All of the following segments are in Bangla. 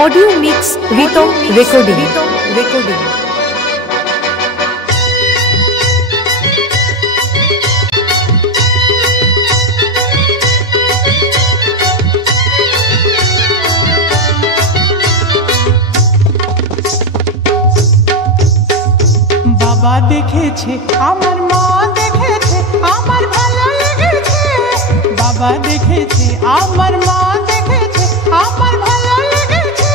Audio mix Ritam recording. বাবা দেখেছে, আমার মা দেখেছে, আমার ভালো লেগেছে। বাবা দেখেছে, আমার মা দেখেছে, আমার ভালো লেগেছে।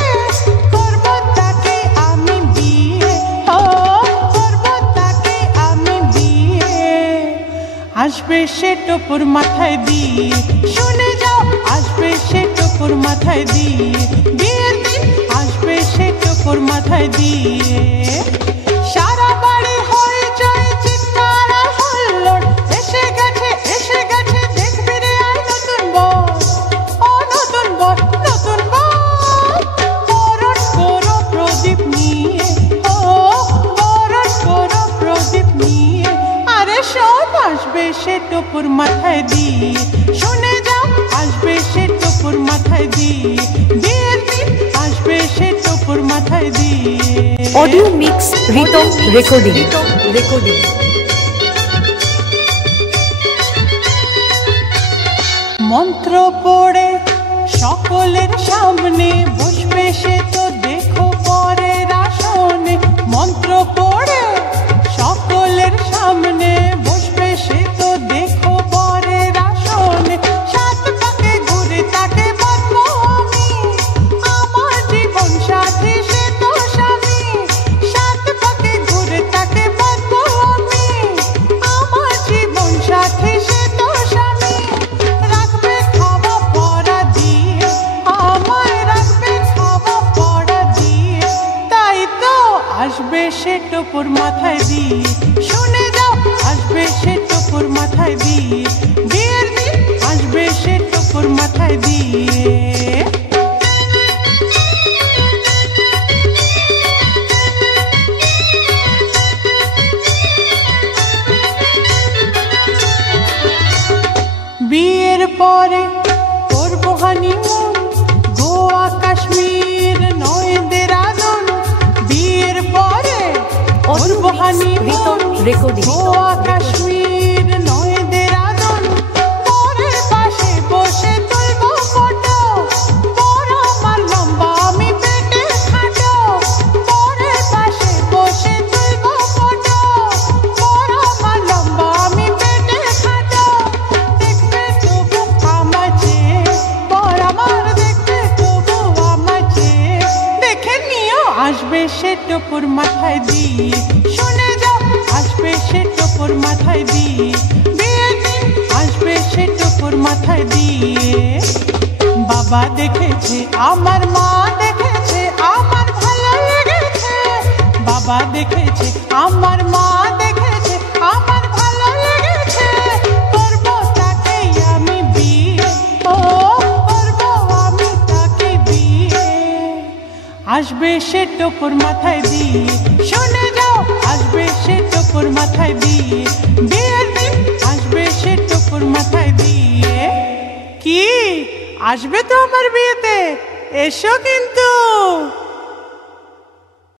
করব তাকে আমি বিয়ে, ও করব তাকে আমি বিয়ে। আসবে সে টোপর মাথায় দিয়ে, শুনে যাও, আসবে সে টোপর মাথায় দিয়ে। বিয়ের দিন আসবে সে টোপর মাথায় দিয়ে। সারা বাড়ি হয়ে যায় চিৎকার আর হুল্লোড়, এসে গেছে এসে গেছে, দেখবি রে আর নতুন বর, ও নতুন বর, নতুন বর। বরণ করো প্রদীপ নিয়ে, ও বরণ করো প্রদীপ নিয়ে। আরে সব আসবে সে টোপর মাথায় দিয়ে, শুনে যাও, আসবে সে টোপর মাথায় দিয়ে। বিয়ের দিন আসবে সে টোপর মাথায় দিয়ে। Audio mix Ritam recording. মন্ত্র পড়ে সকলের সামনে বসবে সে, তো দেখো পরের আসনে। মন্ত্র পড়ে সকলের সামনে বসবে সে, তো দেখো পরের আসনে। সাত পাকে ঘুরে তাকে বাঁধবো আমি, আমার জীবন সাথী সে তো স্বামী। সাত পাকে ঘুরে তাকে বাঁধবো আমি, আমার জীবন সাথী সে তো স্বামী। রাখবে খাওয়া পড়া দিয়ে, আমায় রাখবে খাওয়া পড়া দিয়ে। তাই তো আসবে সে টোপর মাথায় দিয়ে, শুনে যাও, আসবে সে টোপর মাথায় দিয়ে। বিয়ের দিন আসবে সে টোপর মাথায় দিয়ে। বিয়ের পরে করবো হানিমুন, গোয়া কাশ্মীর নয় দেরাদুন। বিয়ের পরে করবো হানিমুন, গোয়া কাশ্মীর নয় দেরাদুন। বরের পাশে বসে তুলবো ফটো, বর আমার লম্বা আমি পেটে খাটো। বরের পাশে বসে তুলবো ফটো, বর আমার লম্বা আমি পেটে খাটো। দেখবে তবু আমার চেয়ে, বর আমার দেখবে তবু আমার চেয়ে। দেখে নিও, আসবে সে টোপর মাথায় দিয়ে, শুনে যাও, আসবে সে টোপর মাথায় দিয়ে। বিয়ের দিন আসবে সে টোপর মাথায় দিয়ে। বাবা দেখেছে, আমার মা দেখেছে, আমার ভালো লেগেছে। বাবা দেখেছে, আমার মা দেখেছে, আমার ভালো লেগেছে। করব তাকে আমি বিয়ে, ও করব আমি তাকে বিয়ে। আসবে সে টোপর মাথায় দিয়ে, শুনে যাও, আসবে সে টোপর মাথায় দিয়ে। বিয়ের দিন আসবে সে টোপর মাথায় দিয়ে। কি আসবে তো আমার বিয়েতে? এসো কিন্তু।